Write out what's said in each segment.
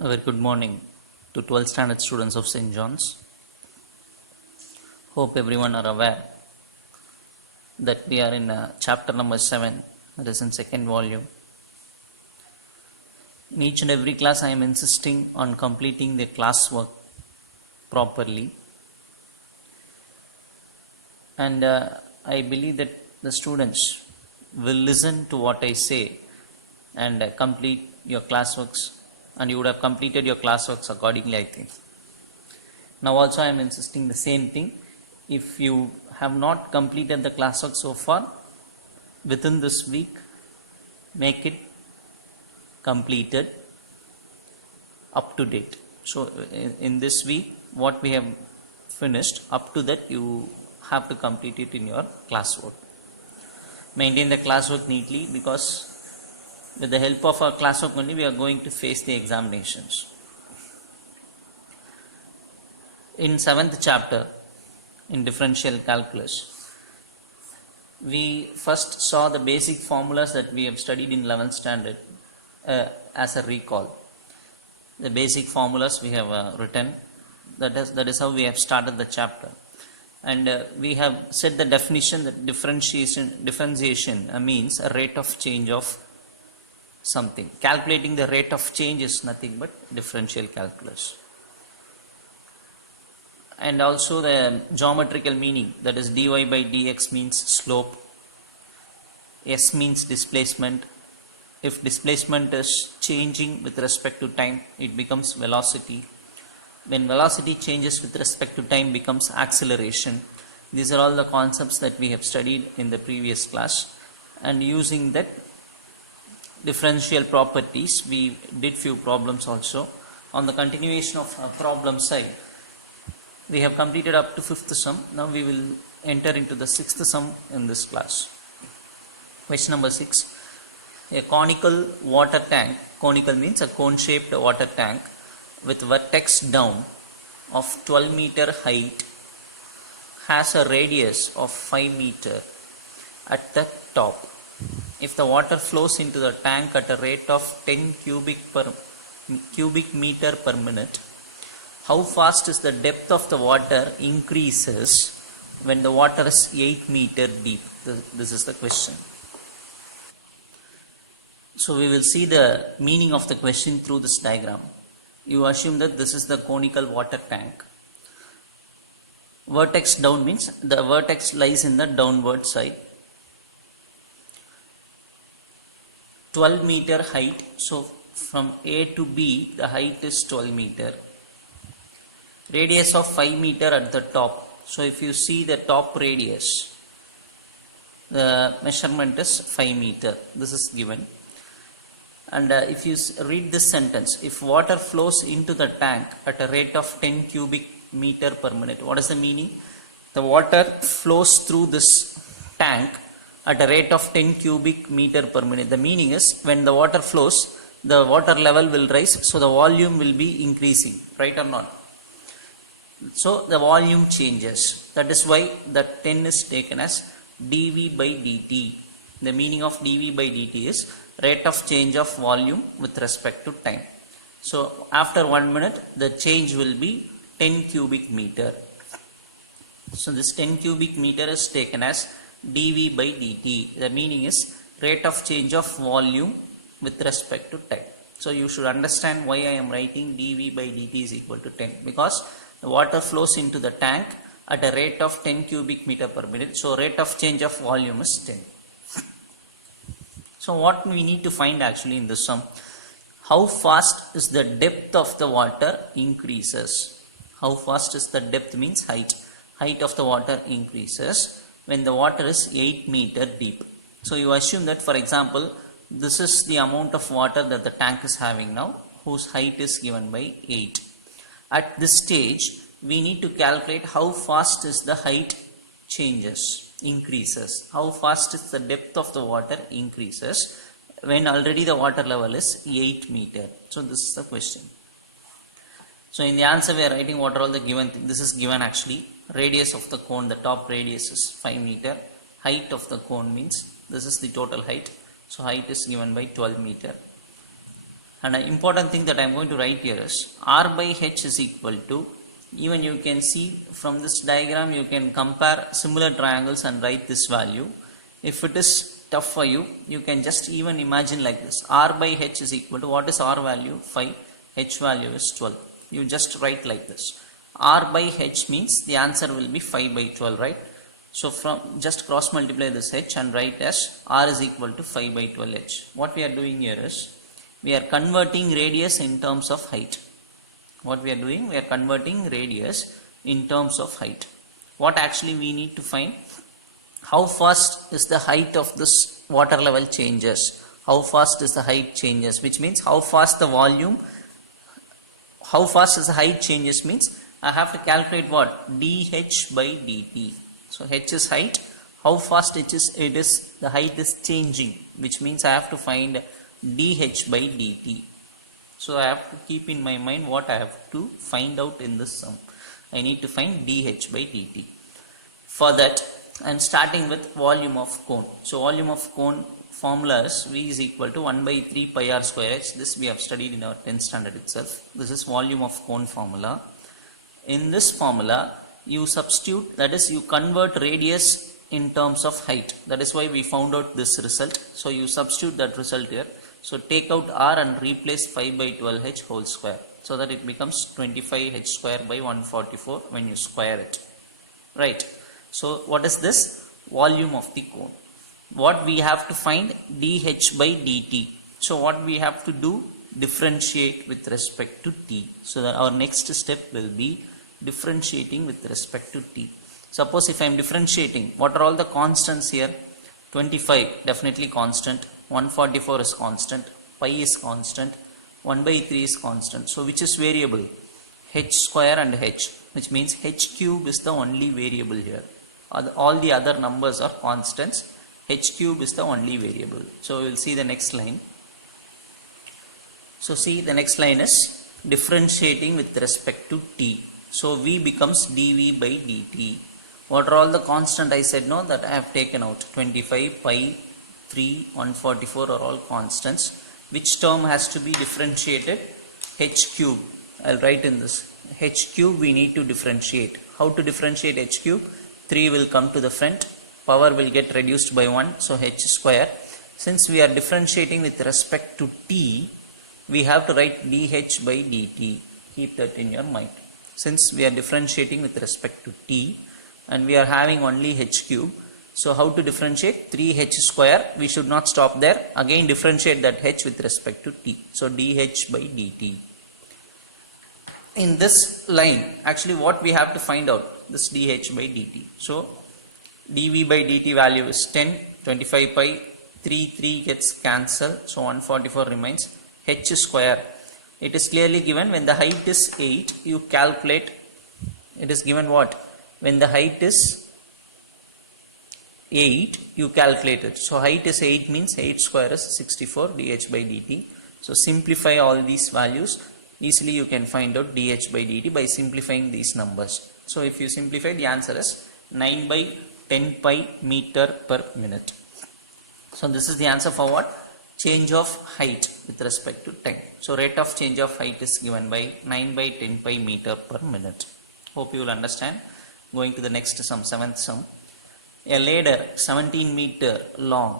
A very good morning to 12th standard students of St. John's. Hope everyone are aware that we are in chapter number 7, that is in second volume. In each and every class I am insisting on completing the classwork properly, and I believe that the students will listen to what I say and complete your classworks, and you would have completed your classworks accordingly, I think. Now also I am insisting the same thing. If you have not completed the classwork so far, within this week, make it completed up to date. So in this week, what we have finished, up to that you have to complete it in your classwork. Maintain the classwork neatly, because with the help of our classwork only we are going to face the examinations. In 7th chapter, in differential calculus, we first saw the basic formulas that we have studied in 11th standard as a recall. The basic formulas we have written, that is how we have started the chapter. And we have said the definition that differentiation means a rate of change of something. Calculating the rate of change is nothing but differential calculus. And also the geometrical meaning, that is dy by dx means slope, s means displacement. If displacement is changing with respect to time, it becomes velocity. When velocity changes with respect to time, becomes acceleration. These are all the concepts that we have studied in the previous class, and using that differential properties we did few problems also. On the continuation of problem side, we have completed up to 5th sum. Now we will enter into the 6th sum in this class. Question number 6. A conical water tank, conical means a cone shaped water tank with vertex down of 12 meter height, has a radius of 5 meter at the top. If the water flows into the tank at a rate of 10 cubic meter per minute, how fast is the depth of the water increases when the water is 8 meter deep? This is the question. So we will see the meaning of the question through this diagram. You assume that this is the conical water tank. Vertex down means the vertex lies in the downward side. 12 meter height, so from A to B the height is 12 meter. Radius of 5 meter at the top. So if you see the top radius, the measurement is 5 meter. This is given. And if you read this sentence, if water flows into the tank at a rate of 10 cubic meter per minute, what is the meaning? The water flows through this tank at a rate of 10 cubic meter per minute. The meaning is, when the water flows, the water level will rise, so the volume will be increasing, right or not? So the volume changes. That is why the 10 is taken as dV by dt. The meaning of dV by dt is rate of change of volume with respect to time. So after 1 minute, the change will be 10 cubic meter. So this 10 cubic meter is taken as dV by dt. The meaning is rate of change of volume with respect to time. So you should understand why I am writing dV by dt is equal to 10, because the water flows into the tank at a rate of 10 cubic meter per minute. So rate of change of volume is 10. So what we need to find actually in this sum, how fast is the depth of the water increases. How fast is the depth means height. Height of the water increases when the water is 8 meter deep. So you assume that, for example, this is the amount of water that the tank is having now, whose height is given by 8. At this stage, we need to calculate how fast is the height increases. How fast is the depth of the water increases when already the water level is 8 meter. So this is the question. So in the answer we are writing what are all the given things. This is given actually. Radius of the cone, the top radius is 5 meter. Height of the cone means this is the total height. So height is given by 12 meter. And an important thing that I am going to write here is R by H is equal to, even you can see from this diagram, you can compare similar triangles and write this value. If it is tough for you, you can just even imagine like this. R by H is equal to, what is R value? 5. H value is 12. You just write like this. R by H means the answer will be 5 by 12, right? So from just cross multiply this H and write as R is equal to 5 by 12 H. What we are doing here is, we are converting radius in terms of height. What we are doing, we are converting radius in terms of height. What actually we need to find? How fast is the height of this water level changes? How fast is the height changes? Which means how fast the volume, how fast is the height changes means I have to calculate what? dH by dt. So H is height. How fast it is the height is changing, which means I have to find dH by dt. So I have to keep in my mind what I have to find out in this sum. I need to find dH by dt. For that, I am starting with volume of cone. So volume of cone formula is V is equal to 1 by 3 pi r square h. This we have studied in our 10th standard itself. This is volume of cone formula. In this formula, you substitute, that is, you convert radius in terms of height. That is why we found out this result. So you substitute that result here. So take out r and replace 5 by 12 h whole square. So that it becomes 25 h square by 144 when you square it. Right. So what is this? Volume of the cone. What we have to find? dH by dt. So what we have to do? Differentiate with respect to t. So that our next step will be differentiating with respect to t. Suppose if I am differentiating, what are all the constants here? 25 definitely constant, 144 is constant, pi is constant, 1 by 3 is constant. So which is variable? H square and h, which means h cube is the only variable here. All the other numbers are constants. H cube is the only variable. So we will see the next line. So see, the next line is differentiating with respect to t. So v becomes dv by dt. What are all the constant I said? No, that I have taken out. 25, pi, 3, 144 are all constants. Which term has to be differentiated? H cube. I'll write in this. H cube we need to differentiate. How to differentiate h cube? 3 will come to the front. Power will get reduced by 1. So h square. Since we are differentiating with respect to t, we have to write dH by dt. Keep that in your mind. Since we are differentiating with respect to t and we are having only h cube, so how to differentiate? 3h square, we should not stop there. Again differentiate that h with respect to t. So dH by dt. In this line, actually what we have to find out? This dH by dt. So dV by dt value is 10, 25 pi, 3 gets cancelled, so 144 remains. H square, it is clearly given when the height is 8, you calculate, it is given what? When the height is 8, you calculate it. So height is 8 means 8 square is 64 dH by dt. So simplify all these values. Easily you can find out dH by dt by simplifying these numbers. So if you simplify, the answer is 9 by 10 pi meter per minute. So this is the answer for what? Change of height with respect to time. So rate of change of height is given by 9 by 10 pi meter per minute. Hope you will understand. Going to the next sum, 7th sum. A ladder 17 meter long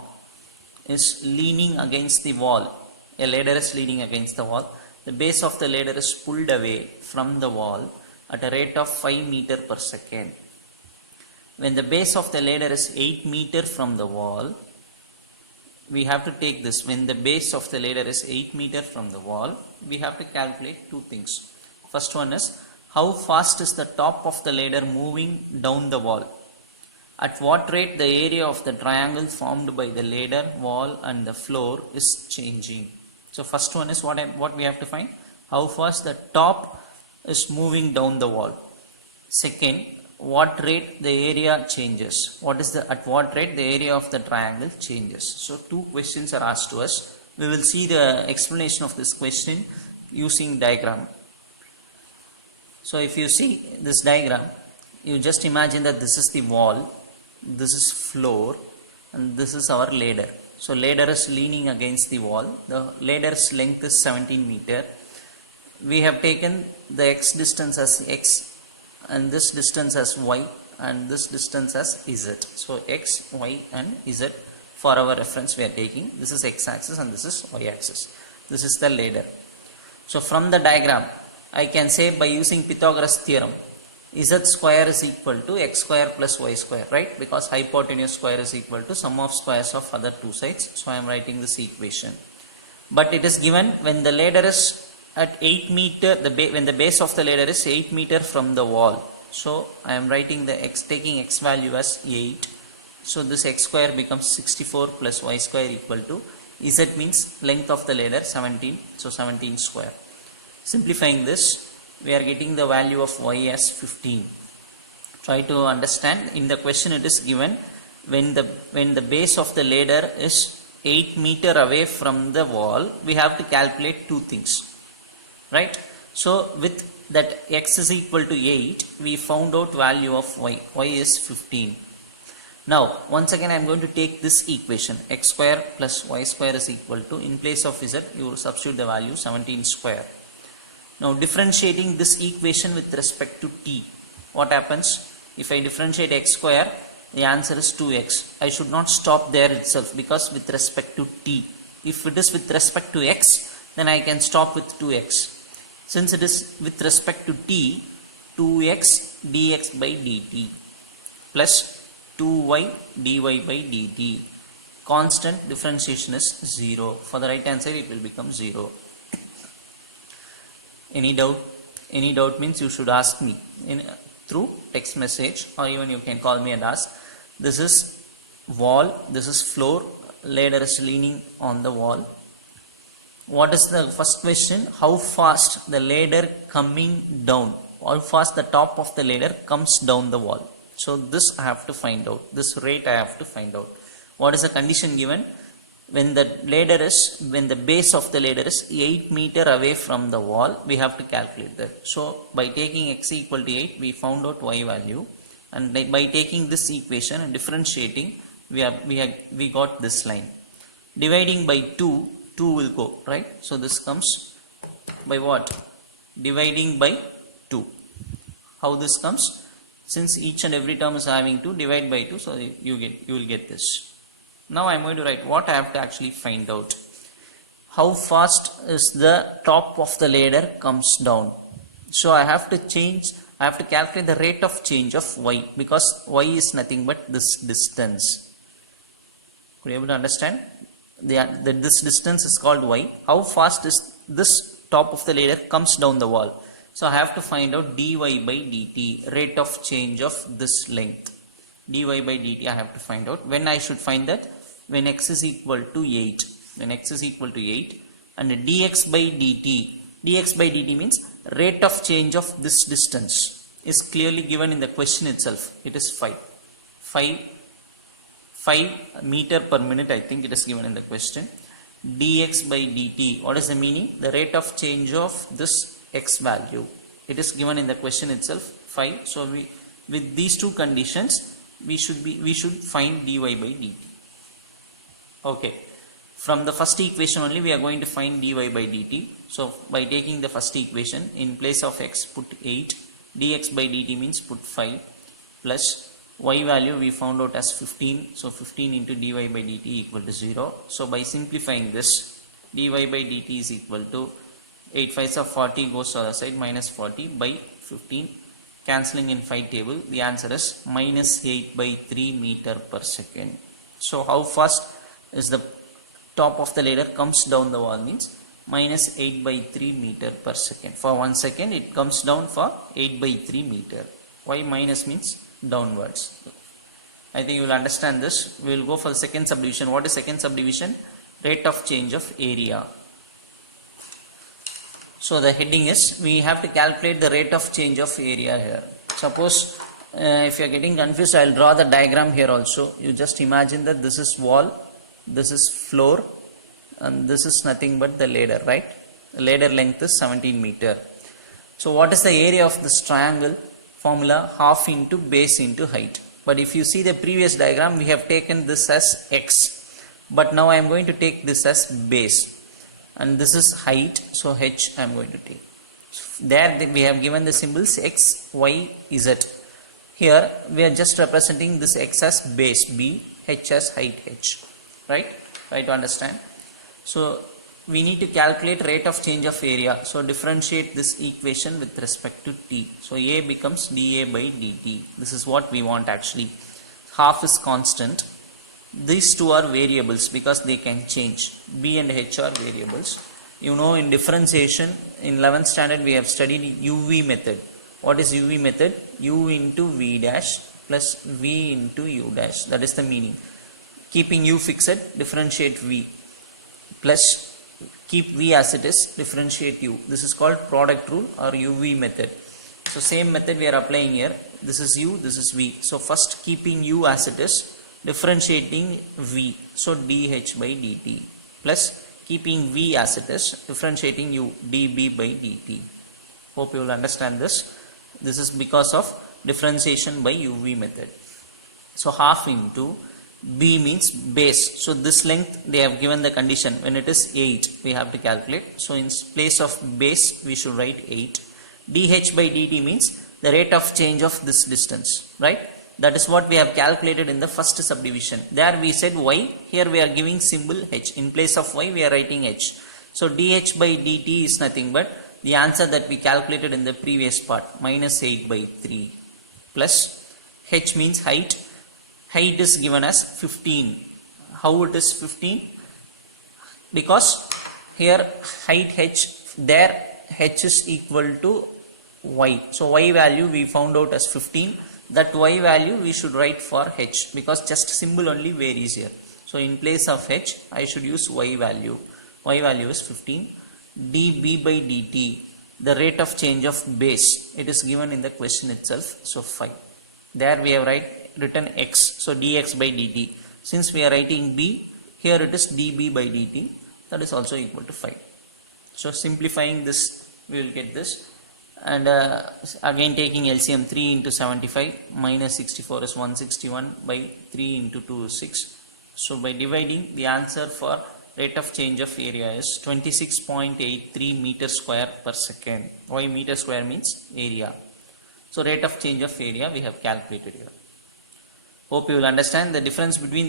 is leaning against the wall. A ladder is leaning against the wall. The base of the ladder is pulled away from the wall at a rate of 5 meter per second. When the base of the ladder is 8 meter from the wall, we have to take this. When the base of the ladder is 8 meter from the wall, we have to calculate two things. First one is, how fast is the top of the ladder moving down the wall? At what rate the area of the triangle formed by the ladder, wall and the floor is changing. So first one is what we have to find. How fast the top is moving down the wall. Second, what rate the area changes. At what rate the area of the triangle changes. So two questions are asked to us. We will see the explanation of this question using diagram. So if you see this diagram, you just imagine that this is the wall, this is floor, and this is our ladder. So ladder is leaning against the wall. The ladder's length is 17 meter. We have taken the x distance as x and this distance as y and this distance as z. So x, y and z for our reference we are taking. This is x axis and this is y axis. This is the ladder. So from the diagram I can say by using Pythagoras theorem z square is equal to x square plus y square, right? Because hypotenuse square is equal to sum of squares of other two sides. So I am writing this equation. But it is given when the ladder is at 8 meter, when the base of the ladder is 8 meter from the wall. So I am writing the x, taking x value as 8. So this x square becomes 64 plus y square equal to z means length of the ladder 17. So 17 square. Simplifying this, we are getting the value of y as 15. Try to understand. In the question it is given when the base of the ladder is 8 meter away from the wall, we have to calculate two things, right? So with that x is equal to 8, we found out value of y. Y is 15. Now once again I am going to take this equation, x square plus y square is equal to, in place of z you will substitute the value 17 square. Now differentiating this equation with respect to t, what happens? If I differentiate x square, the answer is 2x. I should not stop there itself because with respect to t. If it is with respect to x, then I can stop with 2x. Since it is with respect to t, 2x dx by dt plus 2y dy by dt. Constant, differentiation is 0. For the right hand side it will become 0. Any doubt? Any doubt means you should ask me through text message, or even you can call me and ask. This is wall, this is floor, ladder is leaning on the wall. What is the first question? How fast the ladder coming down? How fast the top of the ladder comes down the wall? So this I have to find out. This rate I have to find out. What is the condition given? When the base of the ladder is 8 meter away from the wall, we have to calculate that. So by taking x equal to 8, we found out y value, and by taking this equation and differentiating, we got this line. Dividing by 2 will go, right? So this comes by what? Dividing by 2. How this comes? Since each and every term is having 2, divide by 2, so you will get this. Now I am going to write what I have to actually find out. How fast is the top of the ladder comes down? So I have to calculate the rate of change of y, because y is nothing but this distance. Could you able to understand? This distance is called y. How fast is this top of the ladder comes down the wall? So I have to find out dy by dt, rate of change of this length. Dy by dt I have to find out. When I should find that? When x is equal to 8. When x is equal to 8, and dx by dt means rate of change of this distance is clearly given in the question itself. It is 5 meter per minute, I think it is given in the question. Dx by dt, what is the meaning? The rate of change of this x value. It is given in the question itself, 5. So with these two conditions, we should find dy by dt. Okay, from the first equation only we are going to find dy by dt. So by taking the first equation, in place of x put 8, dx by dt means put 5, plus y value we found out as 15. So 15 into dy by dt equal to 0. So by simplifying this, dy by dt is equal to 8 5s of 40 goes to the other side, minus 40 by 15. Cancelling in 5 table, the answer is minus 8 by 3 meter per second. So how fast is the top of the ladder comes down the wall means minus 8 by 3 meter per second. For 1 second it comes down for 8 by 3 meter. Why minus means downwards. I think you will understand this. We will go for the second subdivision. What is second subdivision? Rate of change of area. So the heading is, we have to calculate the rate of change of area here. Suppose if you are getting confused, I will draw the diagram here also. You just imagine that this is wall, this is floor, and this is nothing but the ladder, right? The ladder length is 17 meter. So what is the area of this triangle? Formula half into base into height. But if you see the previous diagram, we have taken this as x. but now I am going to take this as base, and this is height, so h I am going to take. There we have given the symbols x, y, z. Here we are just representing this x as base b, h as height h. Right? Try to understand. So we need to calculate rate of change of area. So differentiate this equation with respect to t. So a becomes dA by dt. This is what we want actually. Half is constant. These two are variables because they can change. B and h are variables. You know, in differentiation in 11th standard we have studied UV method. What is UV method? U into V dash plus V into U dash. That is the meaning. Keeping U fixed, differentiate V, plus keep V as it is, differentiate U. This is called product rule or UV method. So same method we are applying here. This is U, this is V. So first keeping U as it is, differentiating V. So dH by dt, plus keeping V as it is, differentiating U, dB by dt. Hope you will understand this. This is because of differentiation by UV method. So half into B means base. So this length they have given the condition. When it is 8 we have to calculate. So in place of base we should write 8. dH by dt means the rate of change of this distance. Right? That is what we have calculated in the first subdivision. There we said y. Here we are giving symbol h. In place of y we are writing h. So dH by dt is nothing but the answer that we calculated in the previous part. Minus 8 by 3. Plus h means height. Height is given as 15. How it is 15? Because here height h, there h is equal to y. So y value we found out as 15. That y value we should write for h because just symbol only varies here. So in place of h I should use y value. Y value is 15. dB by dt, the rate of change of base. It is given in the question itself. So 5. There we have written x, so dx by dt. Since we are writing b, here it is dB by dt, that is also equal to 5. So simplifying this, we will get this, and again taking LCM, 3 into 75 minus 64 is 161 by 3 into 2 is 6. So by dividing, the answer for rate of change of area is 26.83 meter square per second. Why meter square means area. So rate of change of area we have calculated here. Hope you will understand the difference between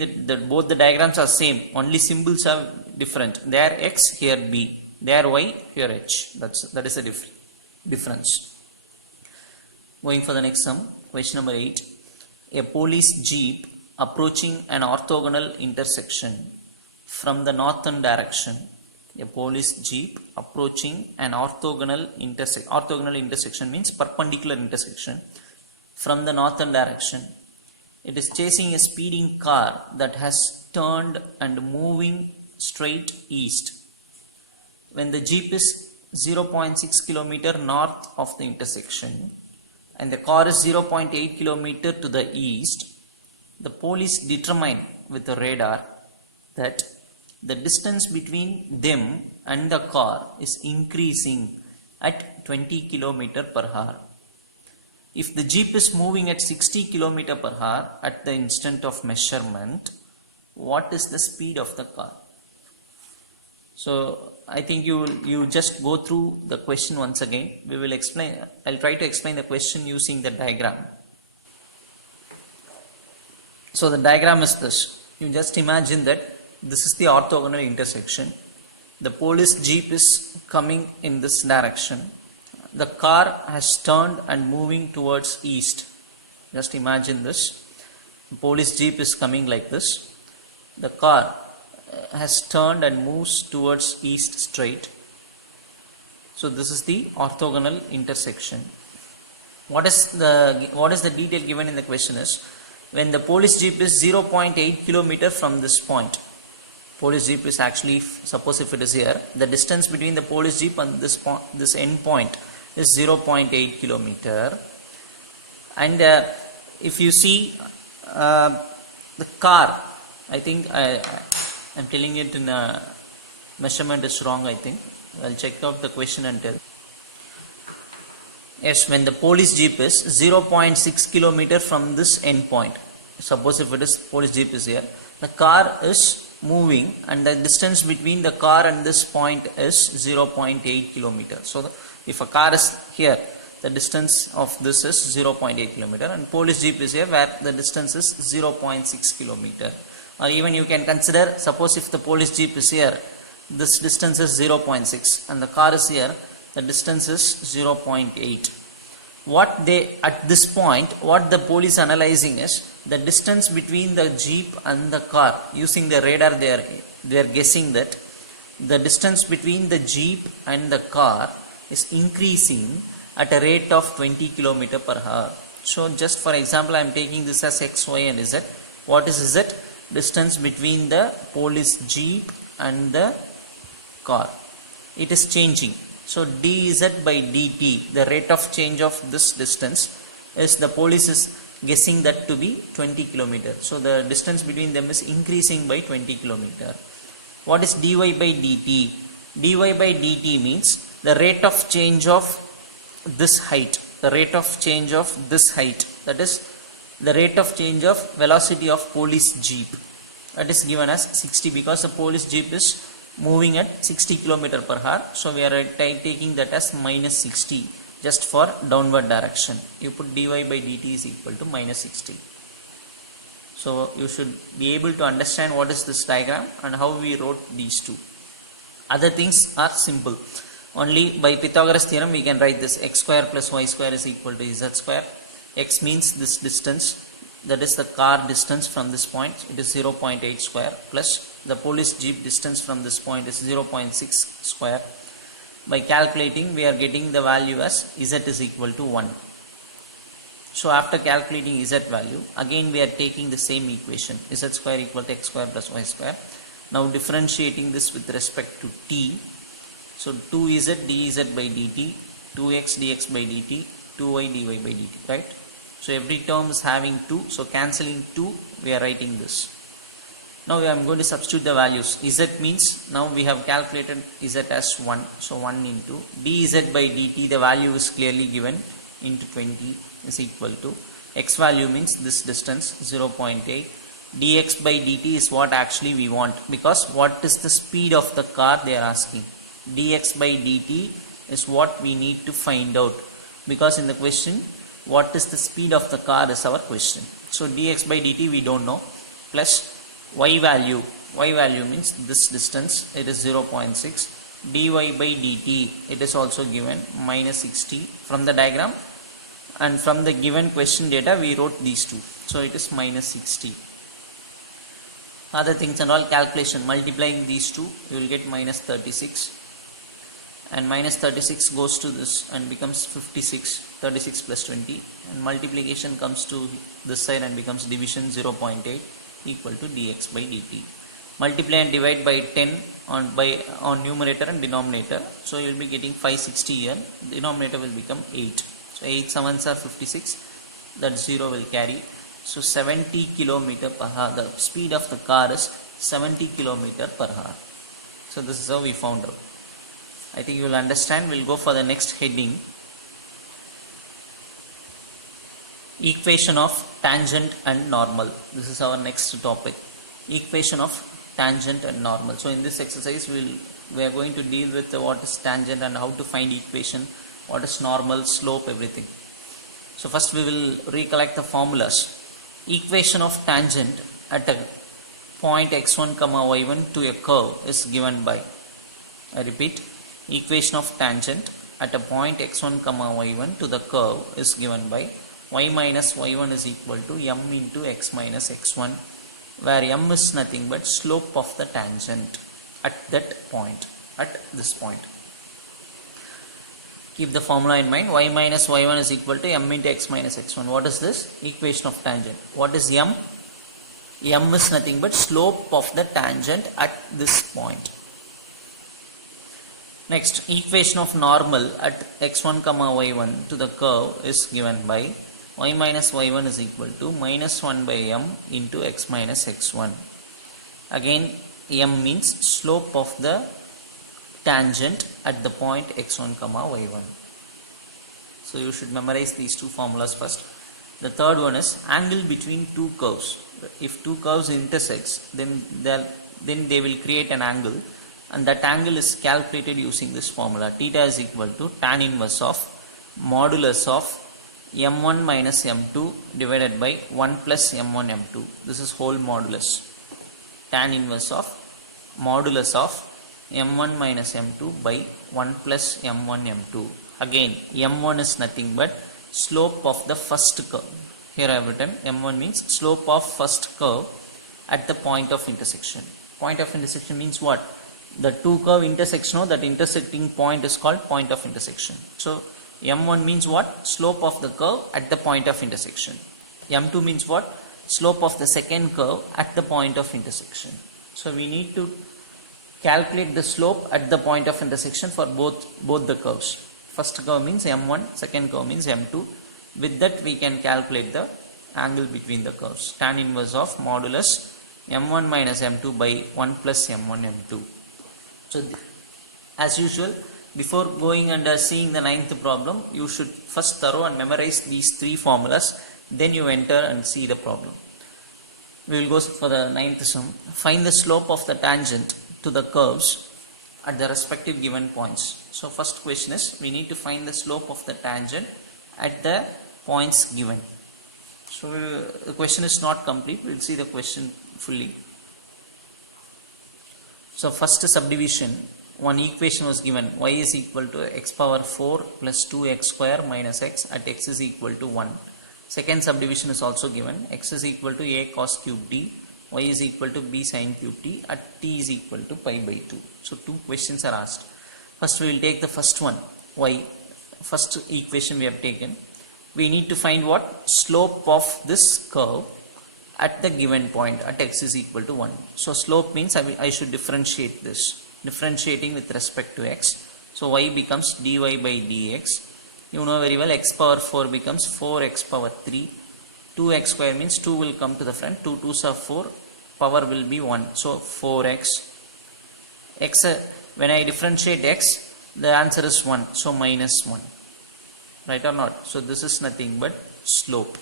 both the diagrams are same, only symbols are different. There x, here b, there y, here h. That is the difference. Going for the next sum, question number 8. A police jeep approaching an orthogonal intersection from the northern direction. A police jeep approaching an orthogonal intersection. Orthogonal intersection means perpendicular intersection from the northern direction. It is chasing a speeding car that has turned and moving straight east. When the jeep is 0.6 km north of the intersection and the car is 0.8 km to the east, the police determine with the radar that the distance between them and the car is increasing at 20 km per hour. If the jeep is moving at 60 km per hour at the instant of measurement, what is the speed of the car? So I think you just go through the question once again. We will explain. I'll try to explain the question using the diagram. So the diagram is this. You just imagine that this is the orthogonal intersection. The police jeep is coming in this direction. The car has turned and moving towards east. Just imagine this. The police jeep is coming like this. The car has turned and moves towards east straight. So this is the orthogonal intersection. What is the detail given in the question is, when the police jeep is 0.8 km from this point. Police jeep is actually, suppose if it is here, the distance between the police jeep and this end point is 0.8 km. And if you see the car, I think I'm telling it in a measurement is wrong, I think. I'll check out the question and tell. Yes, when the police jeep is 0.6 km from this end point, suppose if it is police jeep is here, the car is moving and the distance between the car and this point is 0.8 kilometer. So if a car is here, the distance of this is 0.8 kilometer, and police jeep is here where the distance is 0.6 kilometer. Or even you can consider, suppose if the police jeep is here, this distance is 0.6 and the car is here, the distance is 0.8. At this point, what the police analyzing is the distance between the jeep and the car. Using the radar, they are guessing that the distance between the jeep and the car is increasing at a rate of 20 km per hour. So just for example, I am taking this as x, y and z. What is z? Distance between the police jeep and the car. It is changing. So dz by dt, the rate of change of this distance, is the police is guessing that to be 20 km. So the distance between them is increasing by 20 km. What is dy by dt? Dy by dt means the rate of change of this height. The rate of change of this height. That is the rate of change of velocity of police jeep. That is given as 60 because the police jeep is moving at 60 km per hour. So we are taking that as minus 60 just for downward direction. You put dy by dt is equal to minus 60. So you should be able to understand what is this diagram and how we wrote these two. Other things are simple. Only by Pythagoras theorem we can write this x square plus y square is equal to z square. X means this distance, that is the car distance from this point, it is 0.8 square, plus the police jeep distance from this point is 0.6 square. By calculating, we are getting the value as z is equal to 1. So after calculating z value, again we are taking the same equation, z square equal to x square plus y square. Now differentiating this with respect to t. So 2z dz by dt, 2x dx by dt, 2y dy by dt, right? So every term is having 2, so cancelling 2, we are writing this. Now I am going to substitute the values. Z means, now we have calculated z as 1, so 1 into dz by dt, the value is clearly given, into 20 is equal to, x value means this distance 0.8, dx by dt is what actually we want, because what is the speed of the car they are asking. Dx by dt is what we need to find out, because in the question what is the speed of the car is our question. So dx by dt we don't know, plus y value means this distance, it is 0.6, dy by dt it is also given minus 60 from the diagram, and from the given question data we wrote these two, so it is minus 60. Other things and all calculation, multiplying these two you will get minus 36, and minus 36 goes to this and becomes 56, 36 plus 20, and multiplication comes to this side and becomes division 0.8 equal to dx by dt. Multiply and divide by 10 on numerator and denominator, so you will be getting 560 here, denominator will become 8. So 8 sevens are 56, that 0 will carry. So 70 km per hour, the speed of the car is 70 km per hour. So this is how we found out. I think you will understand. We'll go for the next heading. Equation of tangent and normal. This is our next topic. Equation of tangent and normal. So in this exercise we are going to deal with what is tangent and how to find equation, what is normal, slope, everything. So first we will recollect the formulas. Equation of tangent at a point x1, y1 to a curve is given by, I repeat, equation of tangent at a point x1, y1 to the curve is given by y minus y1 is equal to m into x minus x1, where m is nothing but slope of the tangent at that point, at this point. Keep the formula in mind. Y minus y1 is equal to m into x minus x1. What is this? Equation of tangent. What is m? M is nothing but slope of the tangent at this point. Next, equation of normal at x1, y1 to the curve is given by y minus y1 is equal to minus 1 by m into x minus x1. Again, m means slope of the tangent at the point x1, y1. So you should memorize these two formulas first. The third one is angle between two curves. If two curves intersects, then then they will create an angle, and that angle is calculated using this formula. Theta is equal to tan inverse of modulus of m1 minus m2 divided by 1 plus m1 m2. This is whole modulus. Tan inverse of modulus of m1 minus m2 by 1 plus m1 m2. Again, m1 is nothing but slope of the first curve. Here I have written m1 means slope of first curve at the point of intersection. Point of intersection means what? The two curve intersect, no, that intersecting point is called point of intersection. So m1 means what? Slope of the curve at the point of intersection. m2 means what? Slope of the second curve at the point of intersection. So we need to calculate the slope at the point of intersection for both the curves. First curve means m1, second curve means m2. With that we can calculate the angle between the curves. Tan inverse of modulus m1 minus m2 by 1 plus m1 m2. So as usual, before going and seeing the ninth problem, you should first thorough and memorize these three formulas, then you enter and see the problem. We will go for the ninth sum. Find the slope of the tangent to the curves at the respective given points. So first question is, we need to find the slope of the tangent at the points given. So the question is not complete. We will see the question fully. So first subdivision, one equation was given, y is equal to x power 4 plus 2x square minus x at x is equal to 1. Second subdivision is also given, x is equal to a cos cube t, y is equal to b sin cube t at t is equal to pi by 2. So two questions are asked. First we will take the first one, y. First equation we have taken. We need to find what? Slope of this curve at the given point at x is equal to 1. So slope means I should differentiate this. Differentiating with respect to x. So y becomes dy by dx. You know very well, x power 4 becomes 4x power 3. 2x square means 2 will come to the front. 2 2s are 4. Power will be 1. So 4x. X, when I differentiate x, the answer is 1. So minus 1. Right or not? So this is nothing but slope.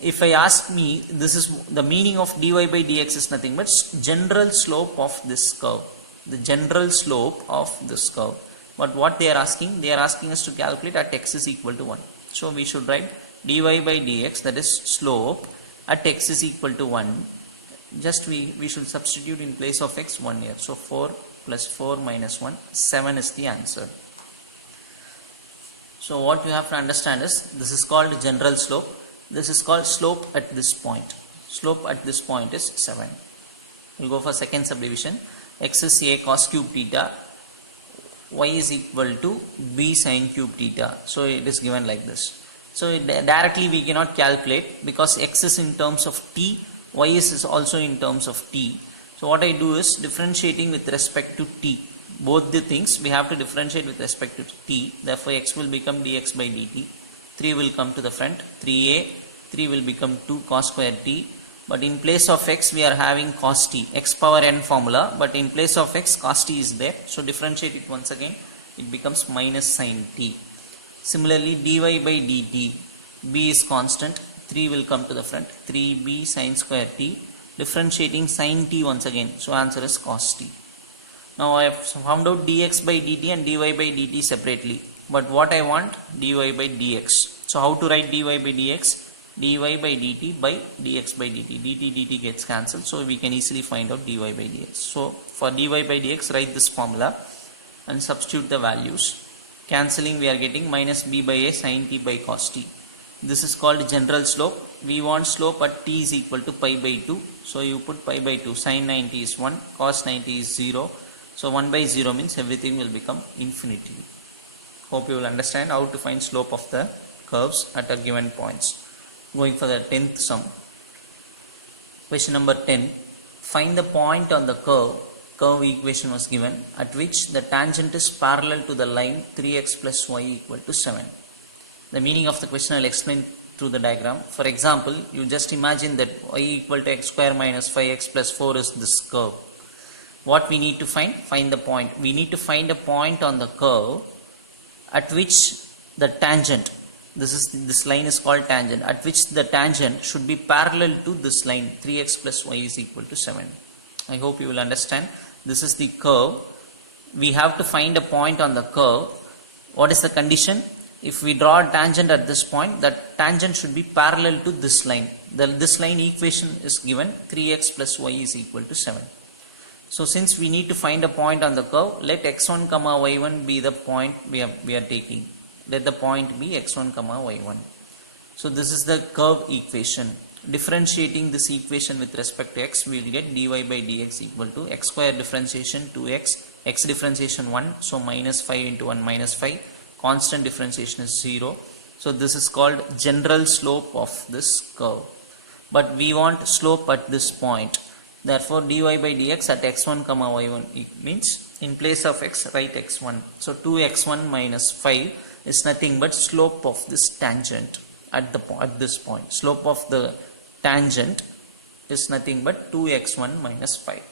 If I ask me, this is the meaning of dy by dx is nothing but general slope of this curve. The general slope of this curve. But what they are asking us to calculate at x is equal to 1. So we should write dy by dx, that is slope at x is equal to 1. Just we should substitute in place of x 1 here. So 4 plus 4 minus 1, 7 is the answer. So what you have to understand is, this is called general slope. This is called slope at this point. Slope at this point is 7. We'll go for second subdivision. X is a cos cube theta, y is equal to b sin cube theta. So it is given like this. So directly we cannot calculate because x is in terms of t, y is also in terms of t. So what I do is differentiating with respect to t. Both the things we have to differentiate with respect to t. Therefore x will become dx by dt. 3 will come to the front. 3a. 3 will become 2 cos square t. But in place of x we are having cos t. X power n formula. But in place of x cos t is there. So differentiate it once again. It becomes minus sin t. Similarly dy by dt. B is constant. 3 will come to the front. 3b sin square t. Differentiating sin t once again. So answer is cos t. Now I have found out dx by dt and dy by dt separately. But what I want? Dy by dx. So how to write dy by dx? Dy by dt by dx by dt. Dt gets cancelled. So we can easily find out dy by dx. So for dy by dx, write this formula and substitute the values. Cancelling, we are getting minus b by a sin t by cos t. This is called general slope. We want slope at t is equal to pi by 2. So you put pi by 2. Sin 90 is 1. Cos 90 is 0. So 1 by 0 means everything will become infinity. Hope you will understand how to find slope of the curves at a given points. Going for the 10th sum. Question number 10. Find the point on the curve. Curve equation was given at which the tangent is parallel to the line 3x plus y equal to 7. The meaning of the question I will explain through the diagram. For example, you just imagine that y equal to x square minus 5x plus 4 is this curve. What we need to find? Find the point. We need to find a point on the curve at which the tangent, this line is called tangent, at which the tangent should be parallel to this line 3x plus y is equal to 7. I hope you will understand. This is the curve. We have to find a point on the curve. What is the condition? If we draw a tangent at this point, that tangent should be parallel to this line. This line equation is given 3x plus y is equal to 7. So since we need to find a point on the curve, let x1 comma y1 be the point we are taking. Let the point be x1 comma y1. So this is the curve equation. Differentiating this equation with respect to x, we will get dy by dx equal to x square differentiation 2x, x differentiation 1, so minus 5 into 1 minus 5, constant differentiation is 0. So this is called general slope of this curve. But we want slope at this point. Therefore dy by dx at x1 comma y1 means in place of x write x1. So 2x1 minus 5 is nothing but slope of this tangent at this point. Slope of the tangent is nothing but 2x1 minus 5.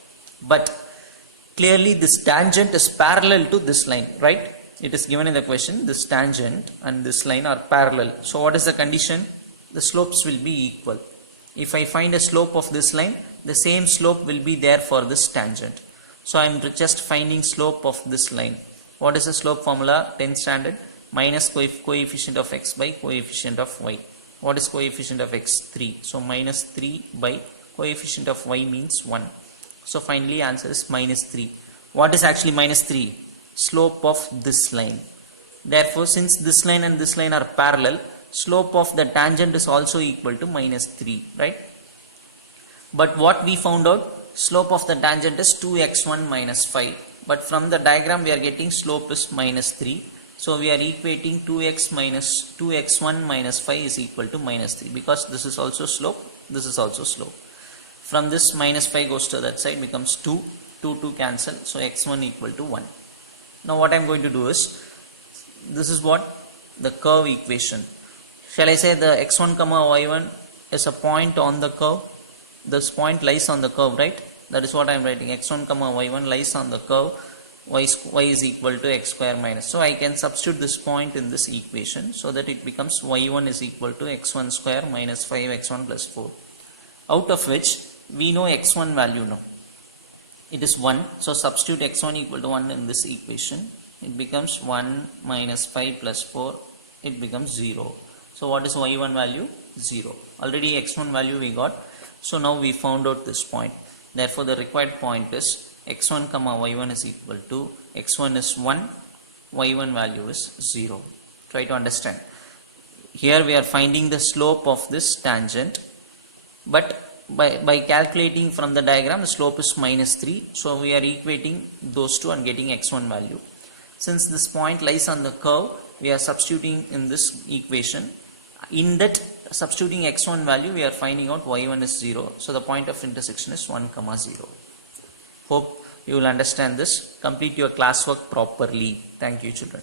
But clearly this tangent is parallel to this line, right? It is given in the question, this tangent and this line are parallel. So what is the condition? The slopes will be equal. If I find a slope of this line, the same slope will be there for this tangent. So I am just finding slope of this line. What is the slope formula? 10th standard, minus coefficient of x by coefficient of y. What is coefficient of x? 3. So minus 3 by coefficient of y means 1. So finally answer is minus 3. What is actually minus 3? Slope of this line. Therefore since this line and this line are parallel, slope of the tangent is also equal to minus 3, right? But what we found out, slope of the tangent is 2x1 minus 5. But from the diagram we are getting slope is minus 3. So we are equating 2x1 minus 5 is equal to minus 3, because this is also slope, this is also slope. From this minus 5 goes to that side, becomes 2, 2 cancel, so x1 equal to 1. Now what I am going to do is, this is what? The curve equation. Shall I say the x1 comma y1 is a point on the curve? This point lies on the curve, right? That is what I am writing. x1 comma y1 lies on the curve. Y is equal to x square minus. So I can substitute this point in this equation so that it becomes y1 is equal to x1 square minus 5x1 plus 4. Out of which we know x1 value now. It is 1. So substitute x1 equal to 1 in this equation. It becomes 1 minus 5 plus 4. It becomes 0. So what is y1 value? 0. Already x1 value we got. So now we found out this point. Therefore the required point is x1 comma y1 is equal to x1 is 1, y1 value is 0. Try to understand. Here we are finding the slope of this tangent, but by calculating from the diagram the slope is minus 3. So we are equating those two and getting x1 value. Since this point lies on the curve, we are substituting in this equation. In that substituting x1 value, we are finding out y1 is 0. So the point of intersection is 1 comma 0. Hope you will understand this. Complete your classwork properly. Thank you, children.